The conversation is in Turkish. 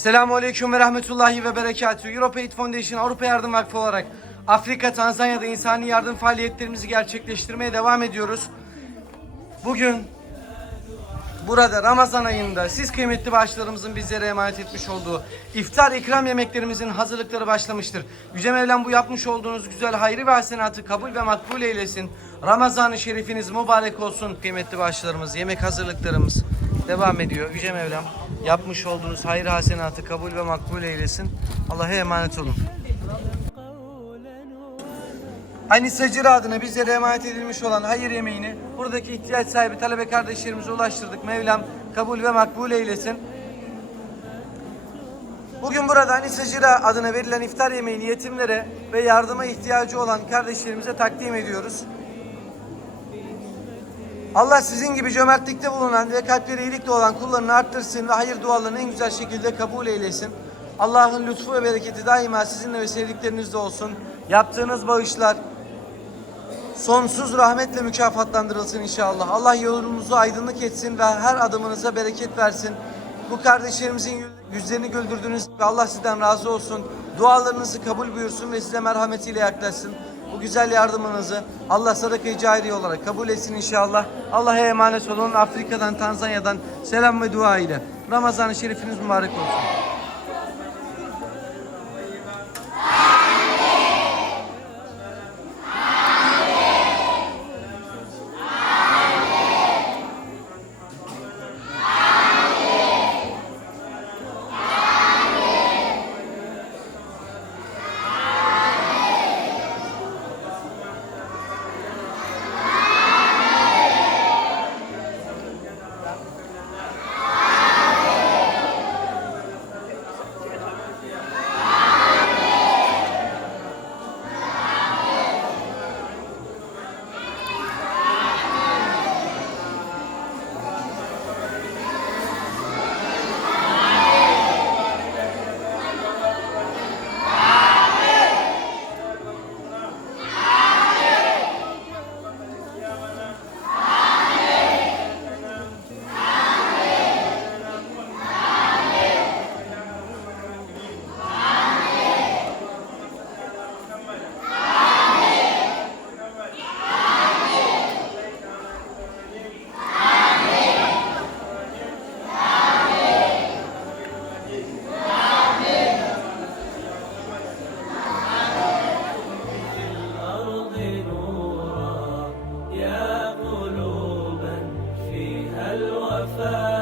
Selamun Aleyküm ve Rahmetullahi ve Berekatühü. Europaid Foundation Avrupa Yardım Vakfı olarak Afrika, Tanzanya'da insani yardım faaliyetlerimizi gerçekleştirmeye devam ediyoruz. Bugün burada Ramazan ayında siz kıymetli bağışlarımızın bizlere emanet etmiş olduğu iftar ikram yemeklerimizin hazırlıkları başlamıştır. Yüce Mevlam bu yapmış olduğunuz güzel hayrı ve hasenatı kabul ve makbul eylesin. Ramazan-ı şerifiniz mübarek olsun. Kıymetli bağışlarımız, yemek hazırlıklarımız devam ediyor. Yüce Mevlam yapmış olduğunuz hayrı hasenatı kabul ve makbul eylesin. Allah'a emanet olun. Aynı Secira adına bizlere emanet edilmiş olan hayır yemeğini buradaki ihtiyaç sahibi talebe kardeşlerimize ulaştırdık. Mevlam kabul ve makbul eylesin. Bugün burada Hani Secira adına verilen iftar yemeğini yetimlere ve yardıma ihtiyacı olan kardeşlerimize takdim ediyoruz. Allah sizin gibi cömertlikte bulunan ve kalpleri iyilikle olan kullarını arttırsın ve hayır dualarını en güzel şekilde kabul eylesin. Allah'ın lütfu ve bereketi daima sizinle ve sevdiklerinizle olsun. Yaptığınız bağışlar sonsuz rahmetle mükafatlandırılsın inşallah. Allah yolunuzu aydınlık etsin ve her adımınıza bereket versin. Bu kardeşlerimizin yüzlerini güldürdünüz ve Allah sizden razı olsun. Dualarınızı kabul buyursun ve size merhametiyle yaklaşsın. Bu güzel yardımınızı Allah sadaka-i cariye olarak kabul etsin inşallah. Allah'a emanet olun. Afrika'dan, Tanzanya'dan selam ve dua ile. Ramazan-ı Şerifiniz mübarek olsun. love.